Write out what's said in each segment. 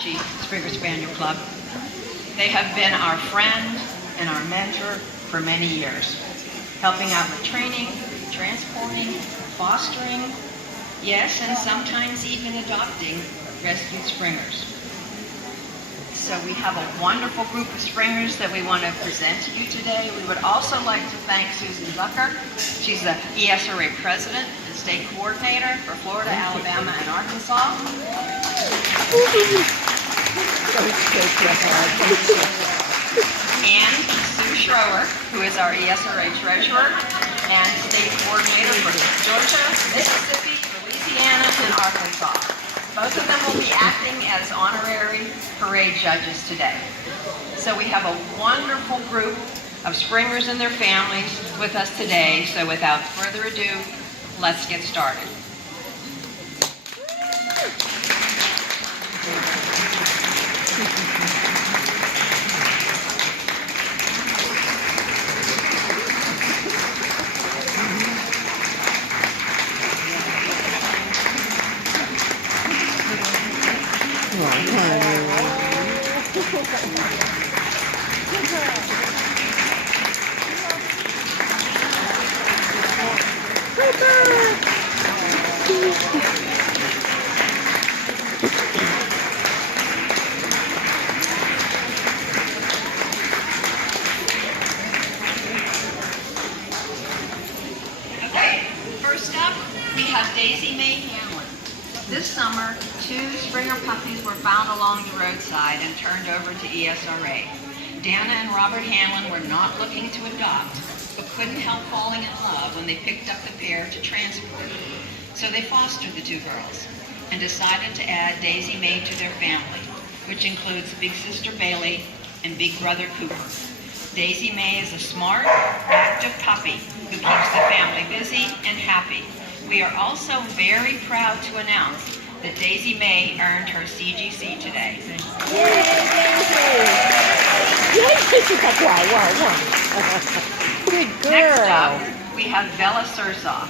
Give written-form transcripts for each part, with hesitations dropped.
Springer Spaniel Club. They have been our friend and our mentor for many years, helping out with training, transporting, fostering, yes, and sometimes even adopting rescued Springers. So we have a wonderful group of Springers that we want to present to you today. We would also like to thank Susan Zucker. She's the ESRA President and State Coordinator for Florida, Alabama, and Arkansas. And Sue Schroer, who is our ESRA Treasurer and State Coordinator for Georgia, Mississippi, Louisiana, and Arkansas. Both of them will be acting as honorary parade judges today. So we have a wonderful group of Springers and their families with us today. So without further ado, let's get started. This summer, 2 Springer puppies were found along the roadside and turned over to ESRA. Dana and Robert Hanlon were not looking to adopt, but couldn't help falling in love when they picked up the pair to transport. So they fostered the 2 girls and decided to add Daisy Mae to their family, which includes big sister Bailey and big brother Cooper. Daisy Mae is a smart, active puppy who keeps the family busy and happy. We are also very proud to announce that Daisy Mae earned her CGC today. Yay, Good girl. Next up, we have Bella Sursaw.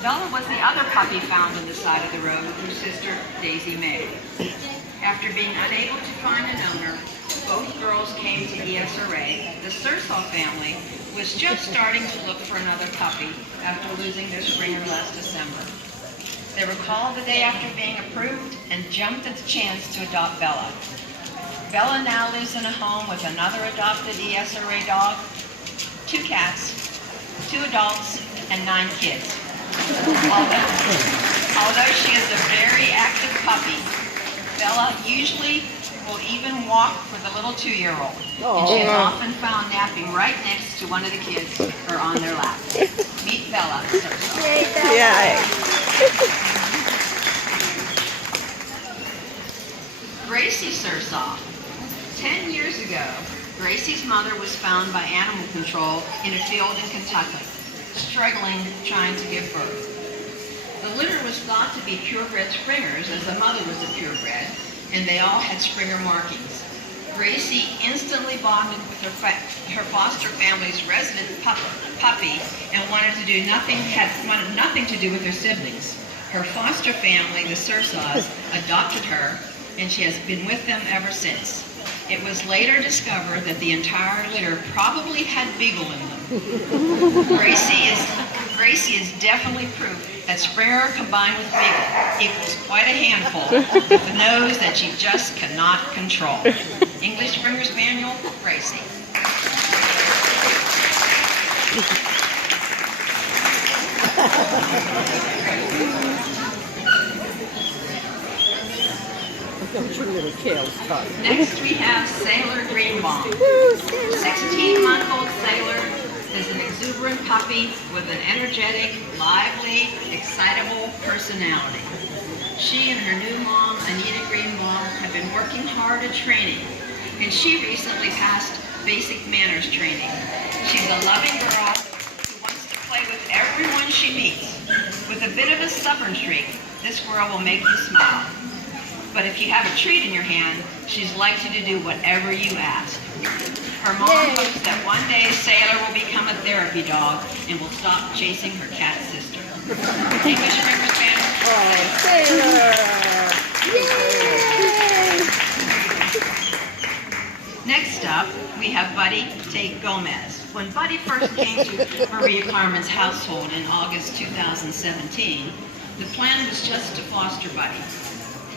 Bella was the other puppy found on the side of the road with her sister, Daisy Mae. After being unable to find an owner, both girls came to ESRA. The Sursaw family was just starting to look for another puppy after losing their Springer last December. They were called the day after being approved and jumped at the chance to adopt Bella. Bella now lives in a home with another adopted ESRA dog, 2 cats, 2 adults, and 9 kids. Although she is a very active puppy, Bella usually will even walk with a little 2-year-old. And she is often found napping right next to one of the kids or on their lap. Meet Bella. Yay, Bella. Yeah. Gracie Sursaw. 10 years ago, Gracie's mother was found by animal control in a field in Kentucky, struggling trying to give birth. The litter was thought to be purebred Springers, as the mother was a purebred, and they all had Springer markings. Gracie instantly bonded with her foster family's resident puppy and wanted nothing to do with her siblings. Her foster family, the Sursaws, adopted her, and she has been with them ever since. It was later discovered that the entire litter probably had Beagle in them. Gracie is definitely proof that Springer combined with Beagle equals quite a handful with a nose that she just cannot control. English Springer Spaniel, Gracie. Next we have Sailor Greenbaum. 16-month-old Sailor is an exuberant puppy with an energetic, lively, excitable personality. She and her new mom, Anita Greenbaum, have been working hard at training, and she recently passed basic manners training. She's a loving girl who wants to play with everyone she meets. With a bit of a stubborn streak, this girl will make you smile. But if you have a treat in your hand, she's likely to do whatever you ask. Her mom hopes that one day Sailor will become a therapy dog and will stop chasing her cat sister. English Springer Spaniel. Oh, Sailor! Yay! we have Buddy Tate Gomez. When Buddy first came to Maria Carmen's household in August 2017, the plan was just to foster Buddy.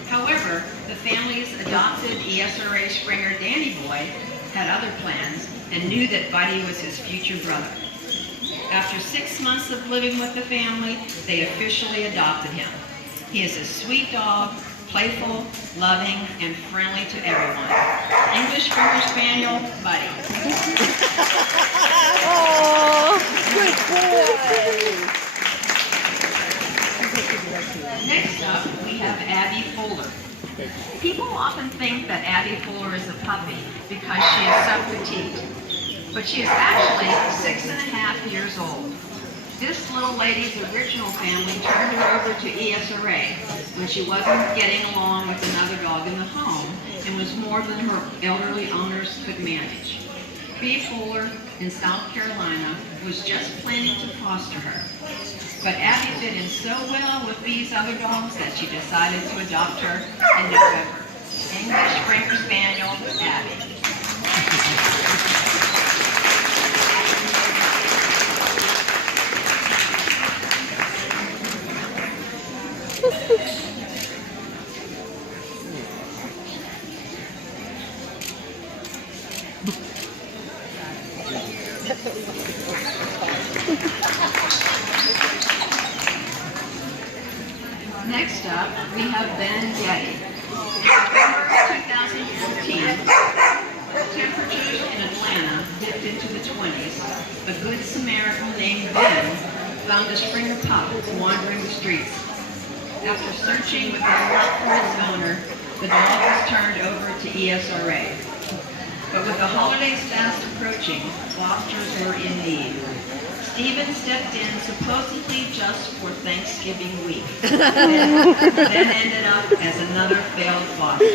However, the family's adopted ESRA Springer Danny Boy had other plans and knew that Buddy was his future brother. After 6 months of living with the family, they officially adopted him. He is a sweet dog, playful, loving, and friendly to everyone. English Springer Spaniel, Buddy. Oh, good boy. Next up, we have Abby Fuller. People often think that Abby Fuller is a puppy because she is so petite, but she is actually 6.5 years old. This little lady's original family turned her over to ESRA when she wasn't getting along with another dog in the home and was more than her elderly owners could manage. B. Fuller in South Carolina was just planning to foster her. But Abby fit in so well with Bee's other dogs that she decided to adopt her in November. English Springer Spaniel, Abby. Next up, we have Ben and Getty. In November 2014, temperatures in Atlanta dipped into the 20s. A good Samaritan named Ben found a Springer pup wandering the streets. After searching with a lot for its owner, the dog was turned over to ESRA. But with the holidays fast approaching, fosters were in need. Stephen stepped in supposedly just for Thanksgiving week, then ended up as another failed foster.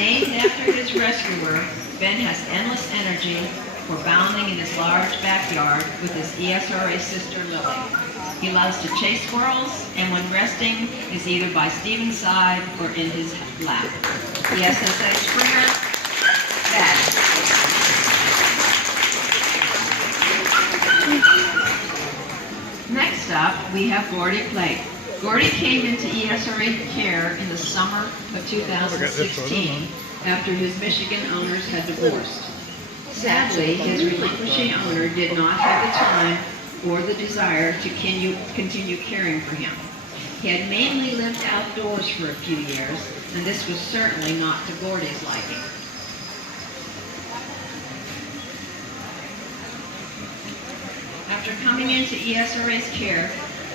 Named after his rescuer, Ben has endless energy for bounding in his large backyard with his ESRA sister Lily. He loves to chase squirrels, and when resting is either by Stephen's side or in his lap. The SSA Springer, Daddy. Next up, we have Gordy Plate. Gordy came into ESRA care in the summer of 2016 after his Michigan owners had divorced. Sadly, his relinquishing owner did not have the time or the desire to continue caring for him. He had mainly lived outdoors for a few years, and this was certainly not to Gordy's liking. After coming into ESRA's care,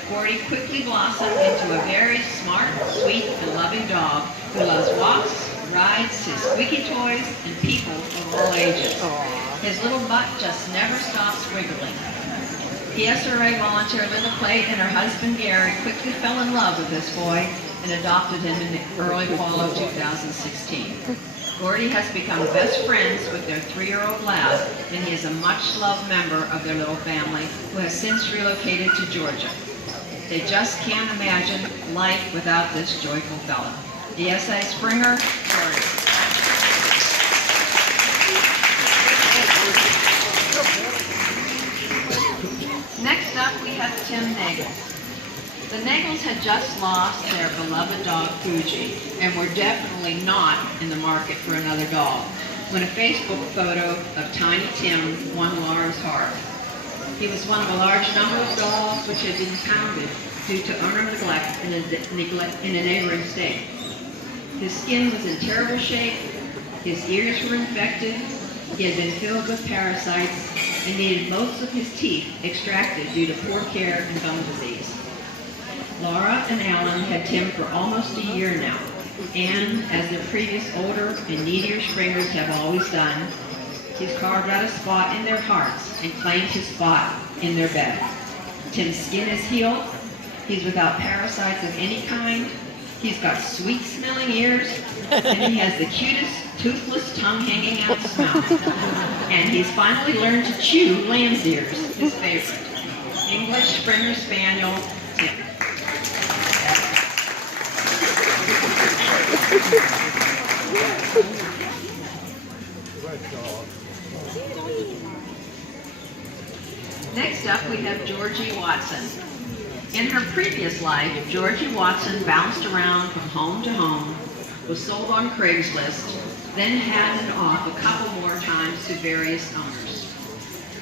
Gordy quickly blossomed into a very smart, sweet, and loving dog who loves walks, rides, his squeaky toys, and people of all ages. His little butt just never stops wiggling. ESRA volunteer Linda Plate and her husband Gary quickly fell in love with this boy and adopted him in the early fall of 2016. Gordy has become best friends with their 3-year-old lab, and he is a much-loved member of their little family who has since relocated to Georgia. They just can't imagine life without this joyful fella. ESA Springer, Gordy. Next up, we have Tim Nagel. The Nagels had just lost their beloved dog Fuji and were definitely not in the market for another dog when a Facebook photo of Tiny Tim won Laura's heart. He was one of a large number of dogs which had been pounded due to owner neglect in a neighboring state. His skin was in terrible shape, his ears were infected, he had been filled with parasites, and needed most of his teeth extracted due to poor care and gum disease. Laura and Alan had Tim for almost a year now, and as their previous older and needier Springers have always done, he's carved out a spot in their hearts and claimed his spot in their bed. Tim's skin is healed, he's without parasites of any kind, he's got sweet-smelling ears, and he has the cutest toothless tongue hanging out his mouth. And he's finally learned to chew lamb's ears, his favorite. English Springer Spaniel, Tim. we have Georgie Watson. In her previous life, Georgie Watson bounced around from home to home, was sold on Craigslist, then handed off a couple more times to various owners.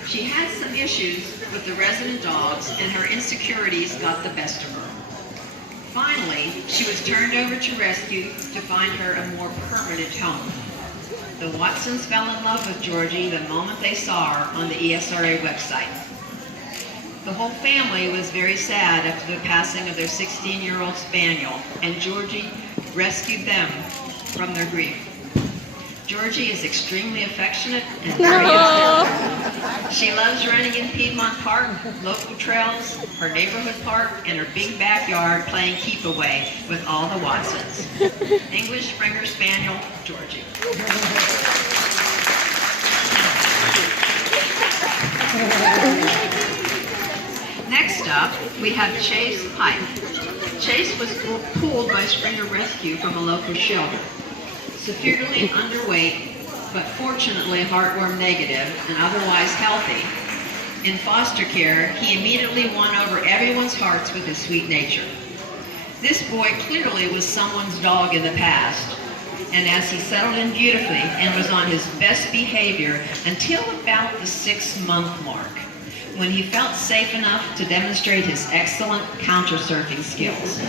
She had some issues with the resident dogs, and her insecurities got the best of her. Finally, she was turned over to rescue to find her a more permanent home. The Watsons fell in love with Georgie the moment they saw her on the ESRA website. The whole family was very sad after the passing of their 16-year-old spaniel, and Georgie rescued them from their grief. Georgie is extremely affectionate and very active. She loves running in Piedmont Park, local trails, her neighborhood park, and her big backyard playing keep away with all the Watsons. English Springer Spaniel, Georgie. Next up, we have Chase Pike. Chase was pulled by Springer Rescue from a local shelter. Severely underweight, but fortunately heartworm negative and otherwise healthy. In foster care, he immediately won over everyone's hearts with his sweet nature. This boy clearly was someone's dog in the past, and as he settled in beautifully and was on his best behavior until about the 6-month mark, when he felt safe enough to demonstrate his excellent counter-surfing skills.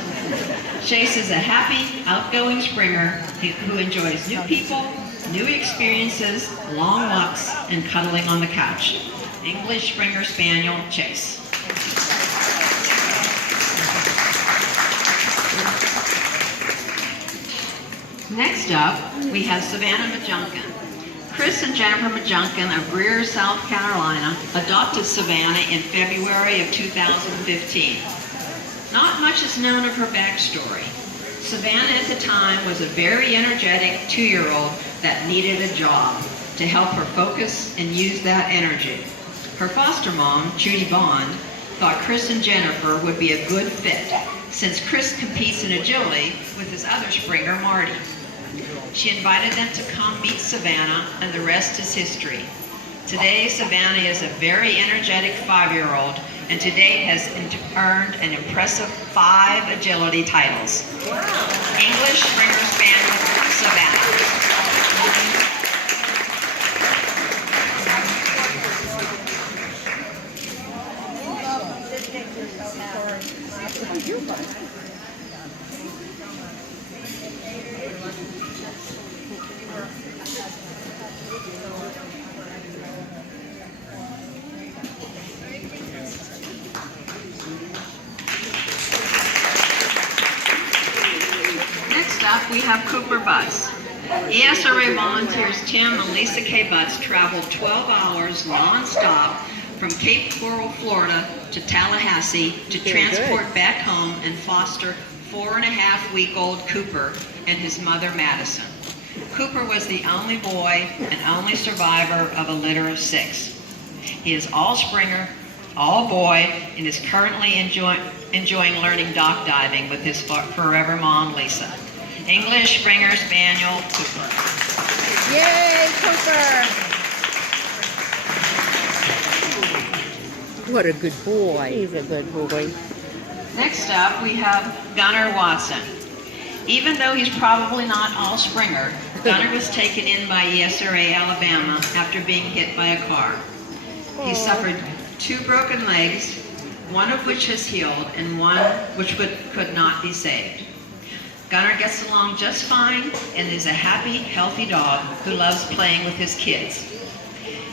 Chase is a happy, outgoing Springer who enjoys new people, new experiences, long walks, and cuddling on the couch. English Springer Spaniel, Chase. Next up, we have Savannah Majunkin. Chris and Jennifer Majunkin of Greer, South Carolina, adopted Savannah in February of 2015. Not much is known of her backstory. Savannah at the time was a very energetic 2-year-old that needed a job to help her focus and use that energy. Her foster mom, Judy Bond, thought Chris and Jennifer would be a good fit since Chris competes in agility with his other Springer, Marty. She invited them to come meet Savannah, and the rest is history. Today, Savannah is a very energetic 5-year-old, and to date has earned an impressive 5 agility titles. Wow. English Springer Spaniel, Savannah. We have Cooper Butts. ESRA volunteers Tim and Lisa K. Butts traveled 12 hours non-stop from Cape Coral, Florida to Tallahassee to transport back home and foster 4.5-week-old Cooper and his mother Madison. Cooper was the only boy and only survivor of a litter of 6. He is all Springer, all boy, and is currently enjoying learning dock diving with his forever mom, Lisa. English Springer Spaniel, Cooper. Yay, Cooper! What a good boy. He's a good boy. Next up, we have Gunnar Watson. Even though he's probably not all Springer, Gunnar was taken in by ESRA Alabama after being hit by a car. He suffered 2 broken legs, one of which has healed and one which could not be saved. Gunnar gets along just fine and is a happy, healthy dog who loves playing with his kids.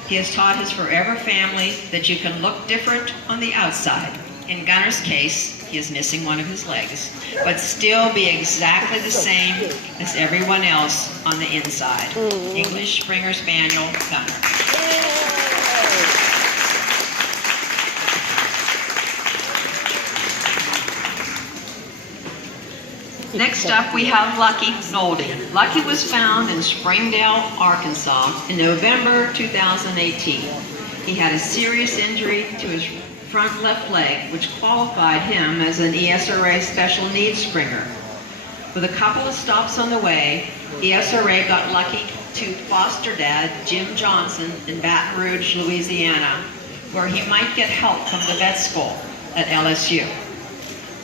He has taught his forever family that you can look different on the outside. In Gunnar's case, he is missing one of his legs, but still be exactly the same as everyone else on the inside. English Springer Spaniel, Gunnar. Next up, we have Lucky Nolde. Lucky was found in Springdale, Arkansas in November 2018. He had a serious injury to his front left leg, which qualified him as an ESRA special needs Springer. With a couple of stops on the way, ESRA got Lucky to foster dad Jim Johnson in Baton Rouge, Louisiana, where he might get help from the vet school at LSU.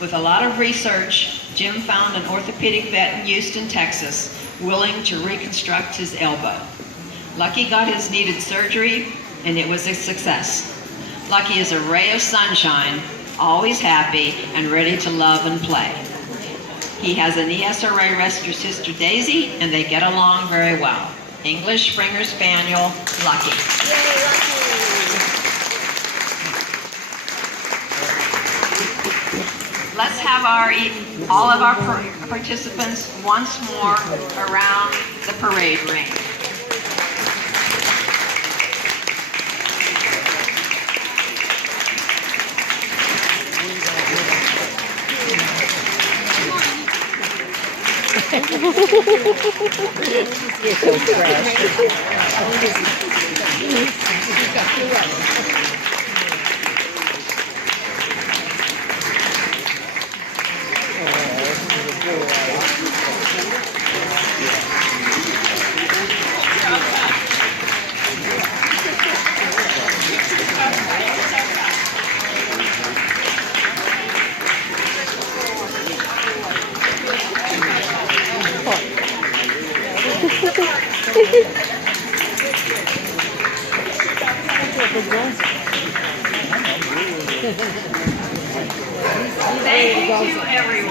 With a lot of research, Jim found an orthopedic vet in Houston, Texas, willing to reconstruct his elbow. Lucky got his needed surgery, and it was a success. Lucky is a ray of sunshine, always happy and ready to love and play. He has an ESRA rescue sister, Daisy, and they get along very well. English Springer Spaniel, Lucky. Yay, Lucky. Let's have all of our participants once more around the parade ring. You're so fresh. Thank you to everyone.